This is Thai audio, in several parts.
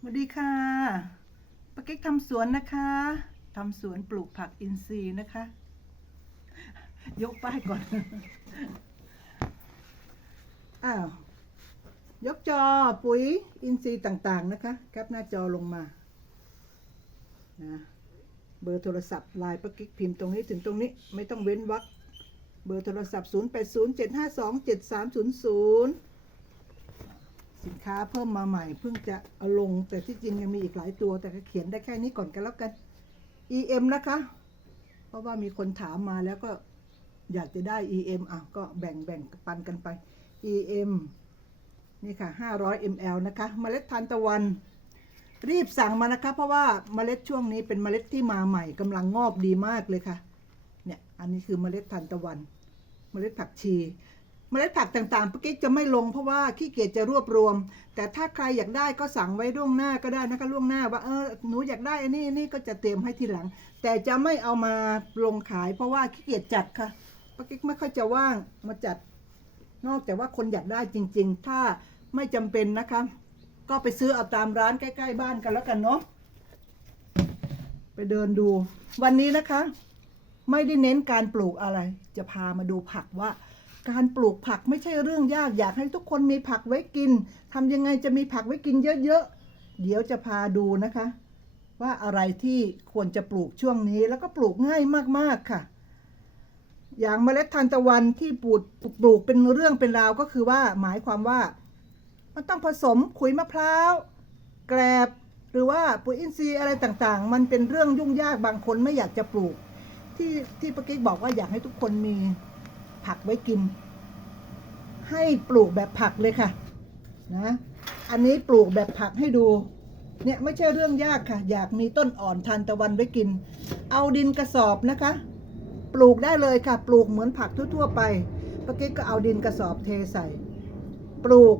สวัสดีค่ะป้ากิ๊กทำสวนนะคะทำสวนปลูกผักอินทรีย์นะคะ ยกป้ายก่อน อ้าว ยกจอปุ๋ยอินทรีย์ต่างๆนะคะ แคปหน้าจอลงมานะเบอร์โทรศัพท์ไลน์ป้ากิ๊กพิมพ์ตรงนี้ถึงตรงนี้ไม่ต้องเว้นวรรคเบอร์โทรศัพท์ 0807527300 สินค้าเพิ่มมาใหม่ เพิ่งจะเอาลงแต่ที่จริงยังมีอีกหลายตัว แต่ก็เขียนได้แค่นี้ก่อนกันแล้วกัน EM นะคะ เพราะว่ามีคนถามมาแล้วก็อยากจะได้ EM อะก็แบ่งแบ่งปันกันไป EM นี่ค่ะ 500 ml นะคะ เมล็ดทานตะวัน รีบสั่งมานะคะ เพราะว่าเมล็ดช่วงนี้เป็นเมล็ดที่มาใหม่กำลังงอกดีมากเลยค่ะ เนี่ย อันนี้คือเมล็ดทานตะวัน เมล็ดผักชี เมล็ดผักต่างๆปกิ๊กจะไม่ลงเพราะว่าขี้เกียจจะรวบรวม แต่ถ้าใครอยากได้ก็สั่งไว้ล่วงหน้าก็ได้นะคะล่วงหน้าว่าเออหนูอยากได้อันนี้อันนี้ก็จะเตรียมให้ทีหลัง แต่จะไม่เอามาลงขาย เพราะว่าขี้เกียจจัดค่ะปกิ๊กไม่ค่อยจะว่างมาจัด นอกแต่ว่าคนอยากได้จริง ๆ ถ้าไม่จำเป็นนะคะ ก็ไปซื้อเอาตามร้านใกล้ ๆ บ้านกันแล้วกันเนาะไปเดินดู วันนี้นะคะ ไม่ได้เน้นการปลูกอะไร จะพามาดูผักว่า การปลูกผักไม่ใช่เรื่องยากอยากให้ทุกคนมีผักไว้กินทำยังไงจะมีผักไว้กินเยอะๆ เดี๋ยวจะพาดูนะคะ ว่าอะไรที่ควรจะปลูกช่วงนี้แล้วก็ปลูกง่ายมากๆค่ะ อย่างเมล็ดทานตะวันที่ปลูกปลูกเป็นเรื่องเป็นราวก็คือว่าหมายความว่า มันต้องผสมขุยมะพร้าวแกลบหรือว่าปุ๋ยอินทรีย์อะไรต่างๆ มันเป็นเรื่องยุ่งยากบางคนไม่อยากจะปลูก ที่ที่ปากิ๊กบอกว่าอยากให้ทุกคนมี ผักไว้กิน ให้ปลูกแบบผักเลยค่ะนะอันนี้ปลูกแบบผักให้ดู เนี่ยไม่ใช่เรื่องยากค่ะ อยากมีต้นอ่อนทานตะวันไว้กิน เอาดินกระสอบนะคะ ปลูกได้เลยค่ะ ปลูกเหมือนผักทั่วๆไปปากิ๊กก็เอาดินกระสอบเทใส่ ปลูก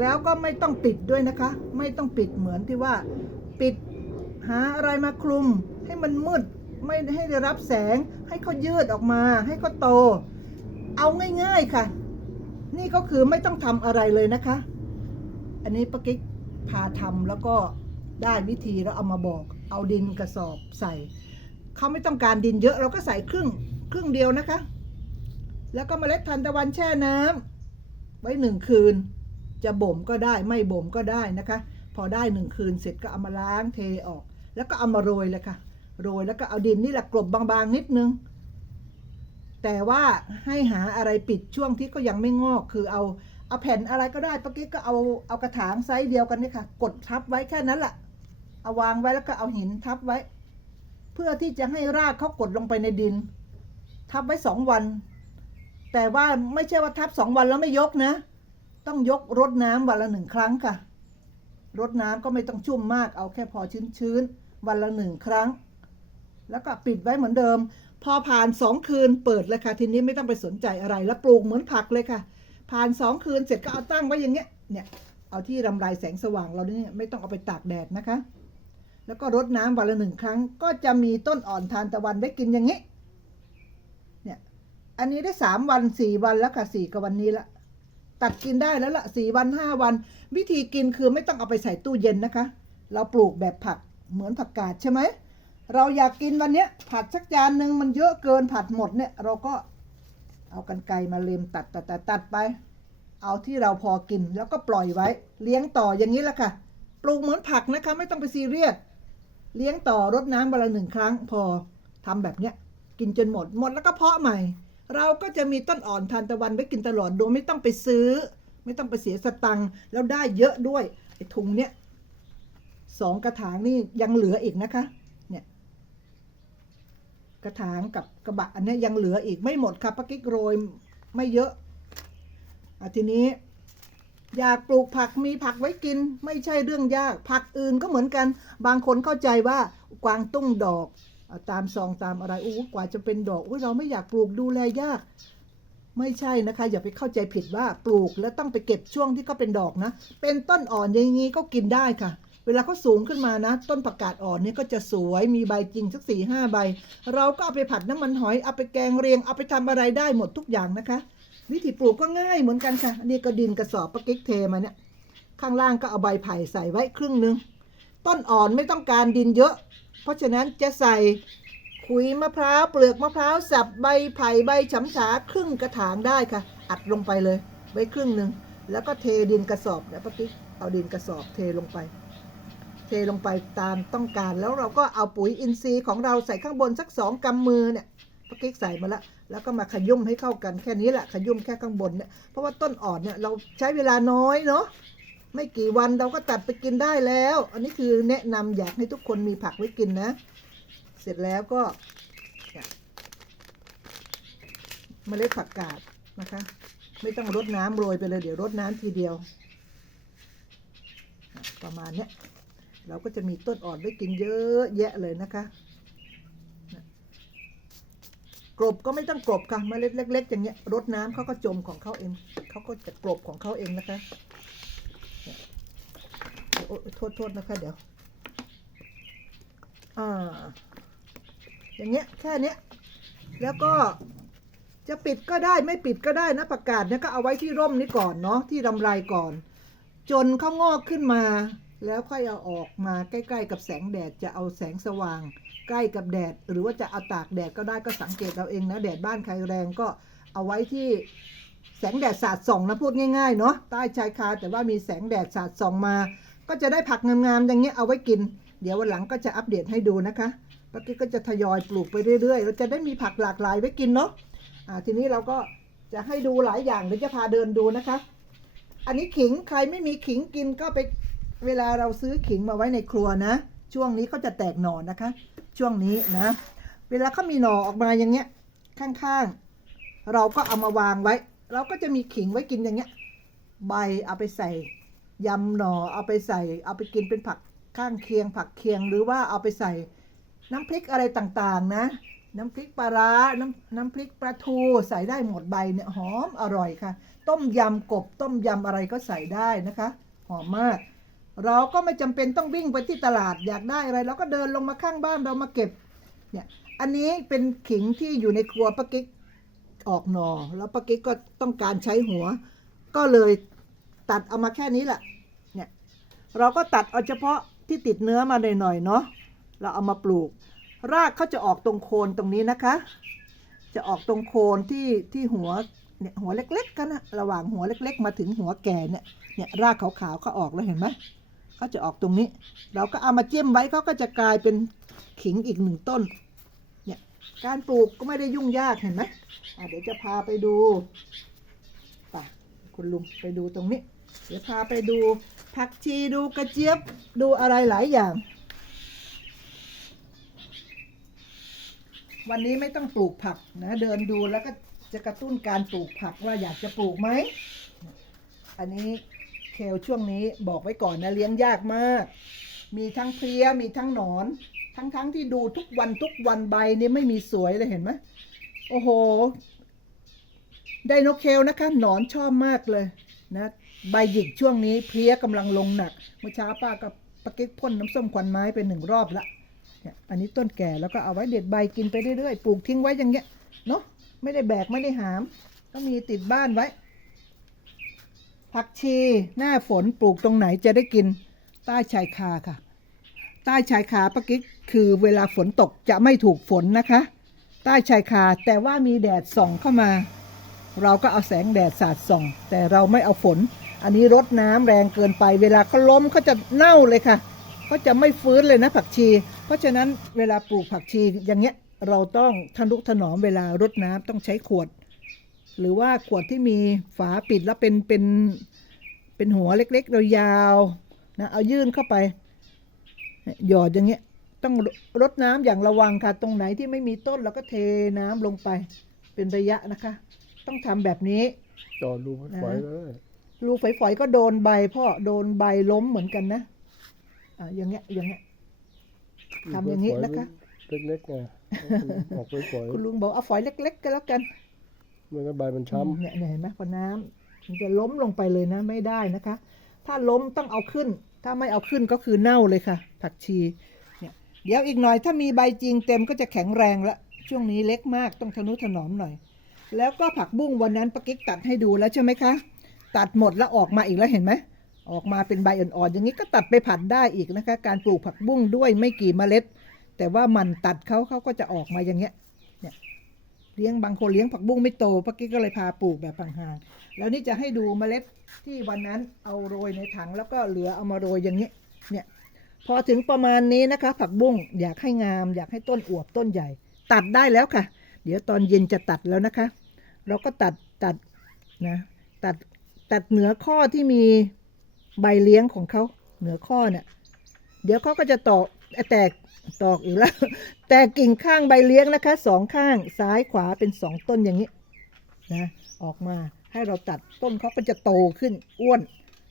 แล้วก็ไม่ต้องปิดด้วยนะคะ ไม่ต้องปิดเหมือนที่ว่า ปิดหาอะไรมาคลุมให้มันมืด ไม่ให้ได้รับแสง ให้เขายืดออกมา ให้เขาโต เอาง่ายๆค่ะ นี่ก็คือไม่ต้องทำอะไรเลยนะคะ อันนี้ปากิ๊กพาทำแล้วก็ได้วิธีแล้วเอามาบอก เอาดินกระสอบใส่ เขาไม่ต้องการดินเยอะเราก็ใส่ครึ่งครึ่งเดียวนะคะ แล้วก็เมล็ดทานตะวันแช่น้ำไว้หนึ่งคืน จะบ่มก็ได้ไม่บ่มก็ได้นะคะ พอได้หนึ่งคืนเสร็จก็เอามาล้างเทออก แล้วก็เอามาโรยเลยค่ะ โรยแล้วก็เอาดินนี่แหละกลบบางๆนิดนึง แต่ว่าให้หาอะไรปิดช่วงที่ก็ยังไม่งอกคือเอาเอาแผ่นอะไรก็ได้ปกิ๊กก็เอาเอากระถางไซส์เดียวกันนี่ค่ะ กดทับไว้แค่นั้นแหละเอาวางไว้แล้วก็เอาหินทับไว้ เพื่อที่จะให้รากเขากดลงไปในดิน ทับไว้สองวัน แต่ว่าไม่ใช่ว่าทับสองวันแล้วไม่ยกนะ ต้องยกรดน้ำวันละหนึ่งครั้งค่ะรดน้ำก็ไม่ต้องชุ่มมากเอาแค่พอชื้นๆวันละหนึ่งครั้ง แล้วก็ปิดไว้เหมือนเดิม พอผ่านสองคืนเปิดเลยค่ะทีนี้ไม่ต้องไปสนใจอะไรแล้วปลูกเหมือนผักเลยค่ะ ผ่านสองคืนเสร็จก็เอาตั้งไว้อย่างเงี้ยเนี่ยเอาที่รำไรแสงสว่างเราเนี่ยไม่ต้องเอาไปตากแดดนะคะ แล้วก็รดน้ำวันละหนึ่งครั้ง ก็จะมีต้นอ่อนทานตะวันได้กินอย่างนี้เนี่ยอันนี้ได้สามวันสี่วันแล้วค่ะสี่กับวันนี้ละตัดกินได้แล้วละสี่วันห้าวัน วิธีกินคือไม่ต้องเอาไปใส่ตู้เย็นนะคะ เราปลูกแบบผักเหมือนผักกาดใช่ไหม เราอยากกินวันนี้ผัดสักจานหนึ่งมันเยอะเกินผัดหมดเนี่ย เราก็เอากันไกมาเล็มตัดตัดตัดตัดไป เอาที่เราพอกินแล้วก็ปล่อยไว้ เลี้ยงต่ออย่างนี้แหละค่ะปลูกเหมือนผักนะคะ ไม่ต้องไปซีเรียสเลี้ยงต่อรดน้ำวันละหนึ่งครั้งพอทำแบบเนี้ย กินจนหมดหมดแล้วก็เพาะใหม่ เราก็จะมีต้นอ่อนทานตะวันไว้กินตลอดโดยไม่ต้องไปซื้อ ไม่ต้องไปเสียสตังค์แล้วได้เยอะด้วยไอ้ถุงเนี้ยสองกระถางนี่ยังเหลืออีกนะคะ กระถางกับกระบะอันนี้ยังเหลืออีกไม่หมดครับป้ากิ๊กโรยไม่เยอะอะทีนี้ อยากปลูกผักมีผักไว้กิน ไม่ใช่เรื่องยาก ผักอื่นก็เหมือนกัน บางคนเข้าใจว่ากวางตุ้งดอกตามซองตามอะไรอู้กว่าจะเป็นดอกอุ้ยเราไม่อยากปลูกดูแลยาก ไม่ใช่นะคะ อย่าไปเข้าใจผิดว่าปลูกแล้วต้องไปเก็บช่วงที่เขาเป็นดอกนะ เป็นต้นอ่อนอย่างนี้ก็กินได้ค่ะ เวลาเขาสูงขึ้นมานะ ต้นผักกาดอ่อนเนี่ยก็จะสวยมีใบจริงสักสี่ห้าใบ เราก็เอาไปผัดน้ำมันหอยเอาไปแกงเรียงเอาไปทำอะไรได้หมดทุกอย่างนะคะ วิธีปลูกก็ง่ายเหมือนกันค่ะอันนี่ก็ดินกระสอบปะกิ๊กเทมาเนี่ยข้างล่างก็เอาใบไผ่ใส่ไว้ครึ่งหนึ่งต้นอ่อนไม่ต้องการดินเยอะ เพราะฉะนั้นจะใส่ขุยมะพร้าวเปลือกมะพร้าวสับใบไผ่ใบฉำฉาครึ่งกระถางได้ค่ะ อัดลงไปเลยไว้ครึ่งหนึ่งแล้วก็เทดินกระสอบแล้วปกิ๊กเอาดินกระสอบเทลงไป ลงไปตามต้องการ แล้วเราก็เอาปุ๋ยอินทรีย์ของเราใส่ข้างบนสักสองกำมือเนี่ยปกิ๊กใส่มาแล้วแล้วก็มาขยุ่มให้เข้ากันแค่นี้แหละขยุ่มแค่ข้างบนเนี่ยเพราะว่าต้นอ่อนเนี่ยเราใช้เวลาน้อยเนาะไม่กี่วันเราก็ตัดไปกินได้แล้ว อันนี้คือแนะนำอยากให้ทุกคนมีผักไว้กินนะ เสร็จแล้วก็เนี่ยเมล็ดผักกาดนะคะ ไม่ต้องรดน้ำโรยไปเลยเดี๋ยวรดน้ำทีเดียว ประมาณเนี้ย เราก็จะมีต้นอ่อนไว้กินเยอะแยะเลยนะคะกลบก็ไม่ต้องกลบค่ะเมล็ดเล็ก ๆ อย่างเงี้ยรดน้ำเขาก็จมของเขาเองเขาก็จะกลบของเขาเองนะคะเนี่ยโอ้โทษโทษนะคะเดี๋ยวอ่าอย่างเงี้ยแค่เนี้ยแล้วก็จะปิดก็ได้ไม่ปิดก็ได้นะประกาศเนี่ยก็เอาไว้ที่ร่มนี้ก่อนเนาะที่ลำไรก่อน จนเขางอกขึ้นมา แล้วค่อยเอาออกมาใกล้ ๆ กับแสงแดดจะเอาแสงสว่าง ใกล้กับแดด หรือว่าจะเอาตากแดดก็ได้ก็สังเกตเราเองนะแดดบ้านใครแรงก็เอาไว้ที่แสงแดดสาดส่องนะพูดง่ายๆเนาะใต้ชายคาแต่ว่ามีแสงแดดสาดส่องมา ก็จะได้ผักงามๆอย่างเงี้ยเอาไว้กิน เดี๋ยววันหลังก็จะอัปเดตให้ดูนะคะป้ากิ๊กก็จะทยอยปลูกไปเรื่อยๆ เราจะได้มีผักหลากหลายไว้กินเนาะอ่าทีนี้เราก็จะให้ดูหลายอย่างเดี๋ยวจะพาเดินดูนะคะ อันนี้ขิงใครไม่มีขิงกินก็ไป เวลาเราซื้อขิงมาไว้ในครัวนะ ช่วงนี้เขาจะแตกหน่อนะคะ ช่วงนี้นะ เวลาเขามีหน่อออกมาอย่างเงี้ย ข้างๆ เราก็เอามาวางไว้ เราก็จะมีขิงไว้กินอย่างเงี้ย ใบเอาไปใส่ยำหน่อเอาไปใส่ เอาไปกินเป็นผักข้างเคียง ผักเคียงหรือว่าเอาไปใส่น้ำพริกอะไรต่างๆนะ น้ำพริกปลาร้าน้ำน้ำพริกปลาทูใส่ได้หมดใบเนี่ยหอมอร่อยค่ะ ต้มยำกบต้มยำอะไรก็ใส่ได้นะคะ หอมมาก เราก็ไม่จำเป็นต้องวิ่งไปที่ตลาดอยากได้อะไรเราก็เดินลงมาข้างบ้านเรามาเก็บเนี่ยอันนี้เป็นขิงที่อยู่ในครัวป้ากิ๊กออกหนอแล้วป้ากิ๊กก็ต้องการใช้หัว ก็เลยตัดเอามาแค่นี้แหละเนี่ยเราก็ตัดเอาเฉพาะที่ติดเนื้อมาหน่อยๆเนาะเราเอามาปลูก รากเขาจะออกตรงโคนตรงนี้นะคะ จะออกตรงโคนที่ที่หัวเนี่ยหัวเล็กๆกันนะระหว่างหัวเล็ก ๆ มาถึงหัวแก่เนี่ยเนี่ยรากขาวๆเขาออกแล้วเห็นไหม เขาจะออกตรงนี้ เราก็เอามาจิ้มไว้เขาก็จะกลายเป็นขิงอีกหนึ่งต้น เนี่ย การปลูกก็ไม่ได้ยุ่งยากเห็นไหมเดี๋ยวจะพาไปดูไปคุณลุงไปดูตรงนี้ เดี๋ยวพาไปดูผักชีดูกระเจี๊ยบดูอะไรหลายอย่าง วันนี้ไม่ต้องปลูกผักนะเดินดูแล้วก็จะกระตุ้นการปลูกผักว่าอยากจะปลูกไหม อันนี้ เคลช่วงนี้บอกไว้ก่อนนะเลี้ยงยากมาก มีทั้งเพลี้ยมีทั้งหนอน ทั้งๆทที่ดูทุกวันทุกวันใบนี่ไม่มีสวยเลยเห็นไหมโอ้โหไดโนเคลนะคะหนอนชอบมากเลยนะใบหยิกช่วงนี้เพลี้ยกำลังลงหนักเมื่อเช้าป้าก็ปะเก๊กพ่นน้ำส้มควันไม้ไปหนึ่งรอบละเนี่ยอันนี้ต้นแก่แล้วก็เอาไว้เด็ดใบกินไปเรื่อยๆปลูกทิ้งไว้อย่างเงี้ยเนาะไม่ได้แบกไม่ได้หามก็มีติดบ้านไว้ ผักชีหน้าฝนปลูกตรงไหนจะได้กินใต้ชายคาค่ะ ใต้ชายคาปะกิ๊กคือเวลาฝนตกจะไม่ถูกฝนนะคะ ใต้ชายคาแต่ว่ามีแดดส่องเข้ามา เราก็เอาแสงแดดสาดส่อง แต่เราไม่เอาฝน อันนี้รดน้ำแรงเกินไป เวลาเขาล้มเขาจะเน่าเลยค่ะเขาจะไม่ฟื้นเลยนะผักชี เพราะฉะนั้นเวลาปลูกผักชีอย่างเงี้ยเราต้องทนุถนอมเวลารดน้ำต้องใช้ขวด หรือว่าขวดที่มีฝาปิดแล้วเป็นเป็นเป็นหัวเล็กๆยาวๆนะเอายื่นเข้าไป หยอดอย่างเงี้ยต้องรดน้ำอย่างระวังค่ะ ตรงไหนที่ไม่มีต้นเราก็เทน้ำลงไป เป็นระยะนะคะ ต้องทำแบบนี้จอดรูไฟไว้เลยรูฝอยๆก็โดนใบพ่อโดนใบล้มเหมือนกันนะอ่าอย่างเงี้ยอย่างเงี้ยทำอย่างนี้นะคะเล็กๆไงออกไปฝอยคุณลุงบอกเอาฝอยเล็ก ๆ ก็แล้วกัน มันก็ใบมันช้เนี่ยเนี่ยเห็นไหมพอน้ำมันจะล้มลงไปเลยนะไม่ได้นะคะ ถ้าล้มต้องเอาขึ้น ถ้าไม่เอาขึ้นก็คือเน่าเลยค่ะ ผักชีเนี่ยเดี๋ยวอีกหน่อยถ้ามีใบจริงเต็มก็จะแข็งแรงละช่วงนี้เล็กมากต้องทนุถนอมหน่อย แล้วก็ผักบุ้งวันนั้นปากิ๊กตัดให้ดูแล้วใช่ไหมคะ ตัดหมดแล้วออกมาอีกแล้วเห็นไหมออกมาเป็นใบอ่อนๆอย่างนี้ก็ตัดไปผัดได้อีกนะคะ การปลูกผักบุ้งด้วยไม่กี่เมล็ด แต่ว่ามันตัดเขาเขาก็จะออกมาอย่างเงี้ยเนี่ย เลี้ยงบางคนเลี้ยงผักบุ้งไม่โตป้ากิ๊กก็เลยพาปลูกแบบห่างๆแล้วนี่จะให้ดูเมล็ดที่วันนั้นเอาโรยในถัง แล้วก็เหลือเอามาโรยอย่างนี้เนี่ยพอถึงประมาณนี้นะคะ ผักบุ้งอยากให้งาม อยากให้ต้นอวบต้นใหญ่ ตัดได้แล้วค่ะ เดี๋ยวตอนเย็นจะตัดแล้วนะคะ เราก็ตัดตัดนะตัดตัดเหนือข้อที่มีใบเลี้ยงของเขาเหนือข้อเนี่ยเดี๋ยวเขาก็จะตอกแตก ตอกอีกแล้ว แต่กิ่งข้างใบเลี้ยงนะคะสองข้างซ้ายขวาเป็นสองต้นอย่างนี้นะออกมาให้เราตัดต้นเขาก็จะโตขึ้นอ้วน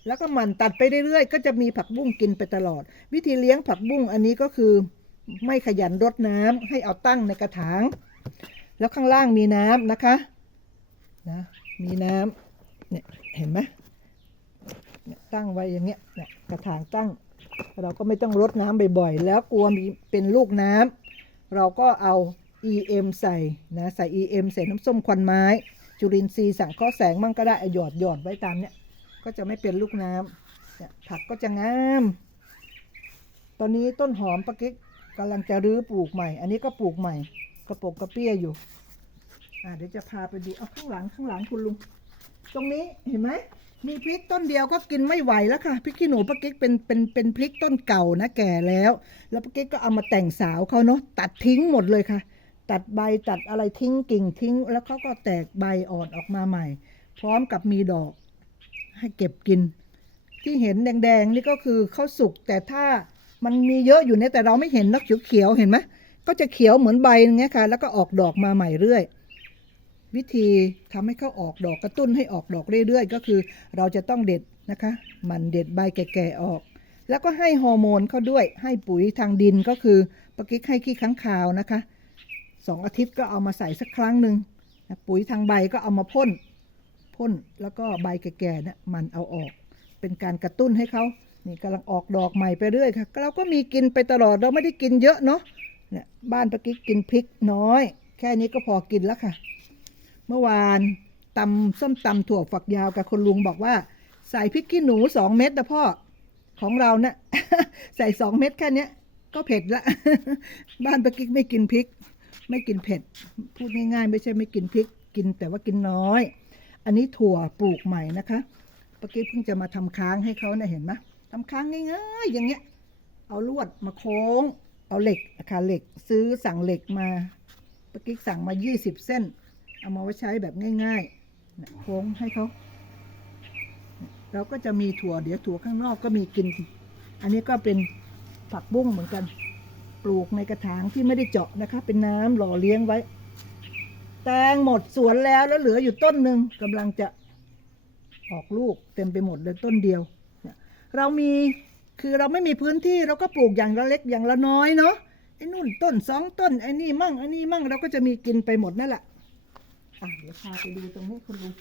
แล้วก็หมันตัดไปเรื่อยๆ ก็จะมีผักบุ้งกินไปตลอด วิธีเลี้ยงผักบุ้งอันนี้ก็คือ ไม่ขยันรดน้ำให้เอาตั้งในกระถาง แล้วข้างล่างมีน้ำนะคะนะมีน้ำเนี่ยเห็นไหมเนี่ยตั้งไว้อย่างเงี้ยเนี่ยกระถางตั้ง เราก็ไม่ต้องรดน้ำบ่อยๆ แล้วกลัวมีเป็นลูกน้ำเราก็เอา EM ใส่นะใส่ EM ใส่น้ำส้มควันไม้ จุลินทรีย์สังเคราะห์แสงมั่งก็ได้หยอดหยอดไว้ตามเนี้ยก็จะไม่เป็นลูกน้ำเนี่ยผักก็จะงาม ตอนนี้ต้นหอมปะกิ๊กกำลังจะรื้อปลูกใหม่ อันนี้ก็ปลูกใหม่ กระปกกระเปี้ยอยู่อ่าเดี๋ยวจะพาไปดูเอาข้างหลังข้างหลังคุณลุง ตรงนี้เห็นไหม มีพริกต้นเดียวก็กินไม่ไหวแล้วค่ะพริกขี้หนูป้ากิ๊กเป็นเป็นเป็นพริกต้นเก่านะแก่แล้ว แล้วป้ากิ๊กก็เอามาแต่งสาวเขาเนาะตัดทิ้งหมดเลยค่ะ ตัดใบตัดอะไรทิ้งกิ่งทิ้ง แล้วเขาก็แตกใบอ่อนออกมาใหม่ พร้อมกับมีดอก ให้เก็บกิน ที่เห็นแดงๆนี่ก็คือข้าวสุกแต่ถ้ามันมีเยอะอยู่เนี่ยแต่เราไม่เห็นนักเขียวๆเห็นไหมก็จะเขียวเหมือนใบอย่างเงี้ยค่ะ แล้วก็ออกดอกมาใหม่เรื่อย วิธีทำให้เขาออกดอกกระตุ้นให้ออกดอกเรื่อยๆ ก็คือ เราจะต้องเด็ดนะคะมันเด็ดใบแก่ๆออก แล้วก็ให้ฮอร์โมนเขาด้วยให้ปุ๋ยทางดินก็คือปะกิ๊กให้ขี้ค้างคาวนะคะสองอาทิตย์ก็เอามาใส่สักครั้งหนึ่งปุ๋ยทางใบก็เอามาพ่นพ่นแล้วก็ใบแก่ๆเนี่ยมันเอาออก เป็นการกระตุ้นให้เขานี่กำลังออกดอกใหม่ไปเรื่อยค่ะ เราก็มีกินไปตลอดเราไม่ได้กินเยอะเนาะเนี่ยบ้านปะกิ๊กกินพริกน้อย แค่นี้ก็พอกินแล้วค่ะ เมื่อวานตำส้มตำถั่วฝักยาวกับคุณลุงบอกว่า ใส่พริกขี้หนูสองเม็ดนะพ่อของเราเนะ่ะใส่สองเม็ดแค่เนี้ยก็เผ็ดละ บ้านปะกิ๊กไม่กินพริก ไม่กินเผ็ด พูดง่ายๆ ไม่ใช่ไม่กินพริก กินแต่ว่ากินน้อย อันนี้ถั่วปลูกใหม่นะคะปะกิ๊กเพิ่งจะมาทำค้างให้เขานะเห็นไหมทำค้างง่ายๆอย่างเงี้ย เอาลวดมาโค้ง เอาเหล็กอะค่ะเหล็กซื้อสั่งเหล็กมาปะกิ๊กสั่งมา 20 เส้น เอามาไว้ใช้แบบง่ายๆเนี่ยโค้งให้เขาเราก็จะมีถั่วเดี๋ยวถั่วข้างนอกก็มีกิน อันนี้ก็เป็นผักบุ้งเหมือนกัน ปลูกในกระถางที่ไม่ได้เจาะนะคะ เป็นน้ำหล่อเลี้ยงไว้ แตงหมดสวนแล้วแล้วเหลืออยู่ต้นหนึ่งกำลังจะออกลูกเต็มไปหมดเลยต้นเดียวเรามีคือเราไม่มีพื้นที่เราก็ปลูกอย่างละเล็กอย่างละน้อยเนาะไอ้นู่นต้นสองต้นไอ้นี่มั่งไอ้นี่มั่งเราก็จะมีกินไปหมดนั่นแหละ อะเดี๋ยวพาไปดูตรงนี้คุณลุง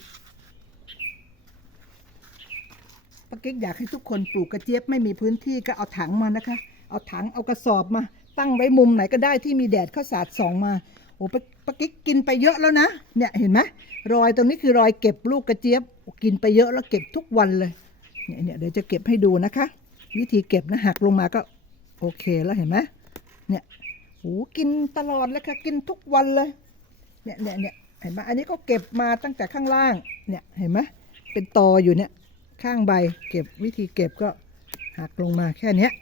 ป้ากิ๊กอยากให้ทุกคนปลูกกระเจี๊ยบไม่มีพื้นที่ก็เอาถังมานะคะ เอาถังเอากระสอบมา ตั้งไว้มุมไหนก็ได้ที่มีแดดเข้าสาดส่องมาโอ้ป้าป้ากิ๊กกินไปเยอะแล้วนะเนี่ยเห็นไหมรอยตรงนี้คือรอยเก็บลูกกระเจี๊ยบกินไปเยอะแล้วเก็บทุกวันเลยเนี่ยเนี่ยเดี๋ยวจะเก็บให้ดูนะคะ วิธีเก็บนะหักลงมาก็โอเคแล้วเห็นไหมเนี่ยโอ้กินตลอดเลยค่ะกินทุกวันเลยเนี่ยเนี่ยเนี่ย เห็นไหมอันนี้ก็เก็บมาตั้งแต่ข้างล่าง เนี่ยเห็นไหมเป็นตออยู่เนี่ย ข้างใบเก็บวิธีเก็บก็หักลงมาแค่เนี้ย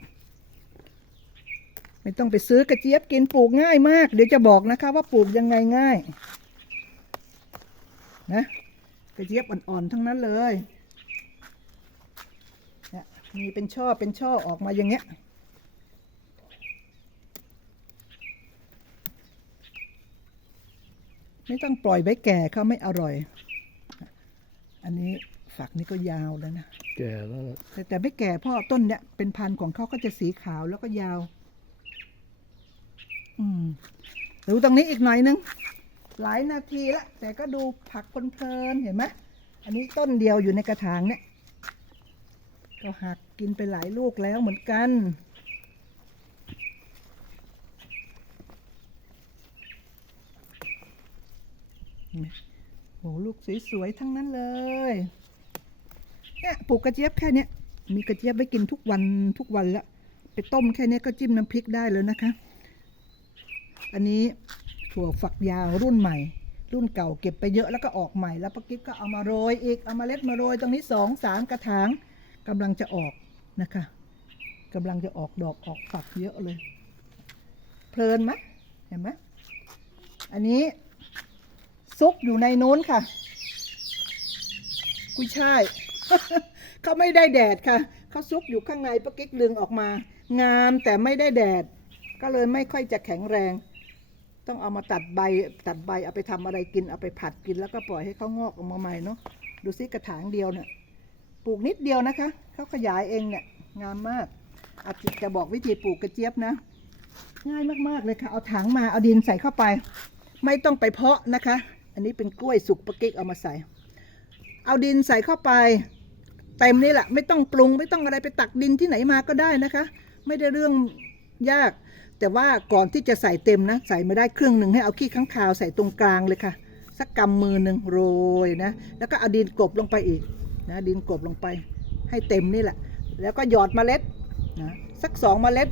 ไม่ต้องไปซื้อกระเจี๊ยบกินปลูกง่ายมาก เดี๋ยวจะบอกนะคะว่าปลูกยังไงง่ายนะกระเจี๊ยบอ่อนๆทั้งนั้นเลยเนี่ยมีเป็นช่อเป็นช่อออกมาอย่างเงี้ย ไม่ต้องปล่อยไว้แก่เขาไม่อร่อย อันนี้ฝักนี้ก็ยาวแล้วนะ แก่แล้วนะแต่แต่ไม่แก่เพราะต้นเนี่ยเป็นพันธุ์ของเขาก็จะสีขาวแล้วก็ยาว อืมดูตรงนี้อีกหน่อยนึง หลายนาทีละ แต่ก็ดูผักเพลินๆเห็นไหมอันนี้ต้นเดียวอยู่ในกระถางเนี่ย ก็หักกินไปหลายลูกแล้วเหมือนกัน โหลูกสวยๆทั้งนั้นเลยเนี่ยปลูกกระเจี๊ยบแค่เนี้ยมีกระเจี๊ยบไว้กินทุกวันทุกวันละไปต้มแค่นี้ก็จิ้มน้ำพริกได้เลยนะคะ อันนี้ถั่วฝักยาวรุ่นใหม่ รุ่นเก่าเก็บไปเยอะแล้วก็ออกใหม่แล้วป้ากิ๊กก็เอามาโรยอีกเอามาเล็ดมาโรยตรงนี้สองสามกระถางกำลังจะออกนะคะกำลังจะออกดอกออกฝักเยอะเลย เพลินไหมเห็นไหมอันนี้ ซุกอยู่ในนู้นค่ะ กุยช่าย เขาไม่ได้แดดค่ะ เขาซุกอยู่ข้างในป้ากิ๊กดึงออกมา งามแต่ไม่ได้แดด ก็เลยไม่ค่อยจะแข็งแรง ต้องเอามาตัดใบตัดใบเอาไปทำอะไรกินเอาไปผัดกินแล้วก็ปล่อยให้เขางอกออกมาใหม่เนาะดูซิกระถางเดียวเนี่ยปลูกนิดเดียวนะคะเขาขยายเองเนี่ยงามมากอาทิตจะบอกวิธีปลูกกระเจี๊ยบนะ ง่ายมากๆเลยค่ะ เอาถังมาเอาดินใส่เข้าไป ไม่ต้องไปเพาะนะคะ อันนี้เป็นกล้วยสุกปะกิ๊กเอามาใส่ เอาดินใส่เข้าไปเต็มนี่แหละไม่ต้องปรุงไม่ต้องอะไรไปตักดินที่ไหนมาก็ได้นะคะ ไม่ได้เรื่องยาก แต่ว่าก่อนที่จะใส่เต็มนะ ใส่ไม่ได้เครึ่องหนึ่งให้เอาขี้ข้างคาวใส่ตรงกลางเลยค่ะ สักกำมือหนึ่งโรยนะแล้วก็เอาดินกลบลงไปอีกนะดินกลบลงไปให้เต็มนี่แหละ แล้วก็หยอดเมล็ดนะสักสองเมล็ด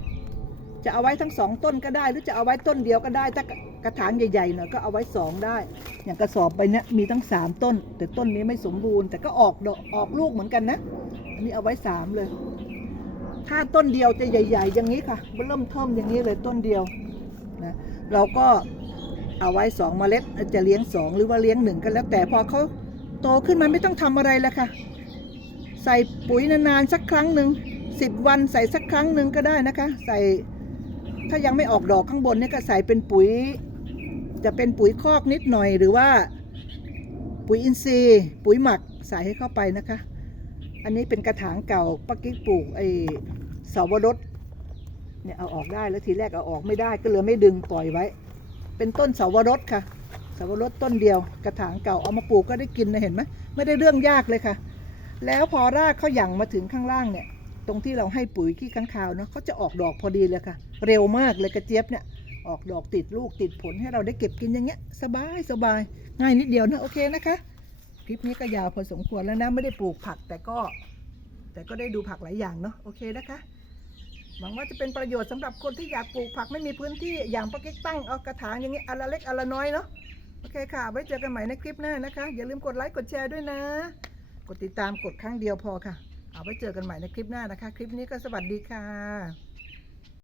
จะเอาไว้ทั้งสองต้นก็ได้ หรือจะเอาไว้ต้นเดียวก็ได้ ถ้ากระถางใหญ่ๆหน่อยก็เอาไว้สองได้ อย่างกระสอบใบเนี้ยมีทั้งสามต้น แต่ต้นนี้ไม่สมบูรณ์ แต่ก็ออกดอกออกลูกเหมือนกันนะอันนี้เอาไว้สามเลย ถ้าต้นเดียวจะใหญ่ ๆ อย่างนี้ค่ะเริ่มเทิมอย่างนี้เลยต้นเดียวนะเราก็เอาไว้สองเมล็ดจะเลี้ยงสองหรือว่าเลี้ยงหนึ่งก็แล้วแต่พอเขาโตขึ้นมาไม่ต้องทำอะไรแล้วค่ะใส่ปุ๋ยนานๆสักครั้งหนึ่งสิบวันใส่สักครั้งหนึ่งก็ได้นะคะ ใส่ ถ้ายังไม่ออกดอกข้างบนเนี่ยก็ใส่เป็นปุ๋ย จะเป็นปุ๋ยคอกนิดหน่อยหรือว่า ปุ๋ยอินทรีย์ ปุ๋ยหมักใส่ให้เข้าไปนะคะ อันนี้เป็นกระถางเก่าป้ากิ๊กปลูกไอ้เสาวรสเนี่ยเอาออกได้แล้วทีแรกเอาออกไม่ได้ก็เลยไม่ดึงปล่อยไว้ เป็นต้นเสาวรสค่ะเสาวรสต้นเดียว กระถางเก่าเอามาปลูกก็ได้กินนะเห็นไหมไม่ได้เรื่องยากเลยค่ะ แล้วพอรากเขาหยั่งมาถึงข้างล่างเนี่ย ตรงที่เราให้ปุ๋ยขี้ค้างคาวเนาะเขาจะออกดอกพอดีเลยค่ะ เร็วมากเลยกระเจี๊ยบเนี่ยออกดอกติดลูกติดผลให้เราได้เก็บกินอย่างเงี้ย สบายสบายง่ายนิดเดียวนะโอเคนะคะ คลิปนี้ก็ยาวพอสมควรแล้วนะไม่ได้ปลูกผักแต่ก็ แต่ก็ได้ดูผักหลายอย่างเนาะโอเคนะคะหวังว่าจะเป็นประโยชน์สำหรับคนที่อยากปลูกผักไม่มีพื้นที่อย่างป้ากิ๊กตั้งเอากระถางอย่างเงี้ยอันละเล็กอันละน้อยเนาะโอเคค่ะไว้เจอกันใหม่ในคลิปหน้านะคะ อย่าลืมกดไลค์กดแชร์ด้วยนะ กดติดตามกดครั้งเดียวพอค่ะ เอาไว้เจอกันใหม่ในคลิปหน้านะคะ คลิปนี้ก็สวัสดีค่ะ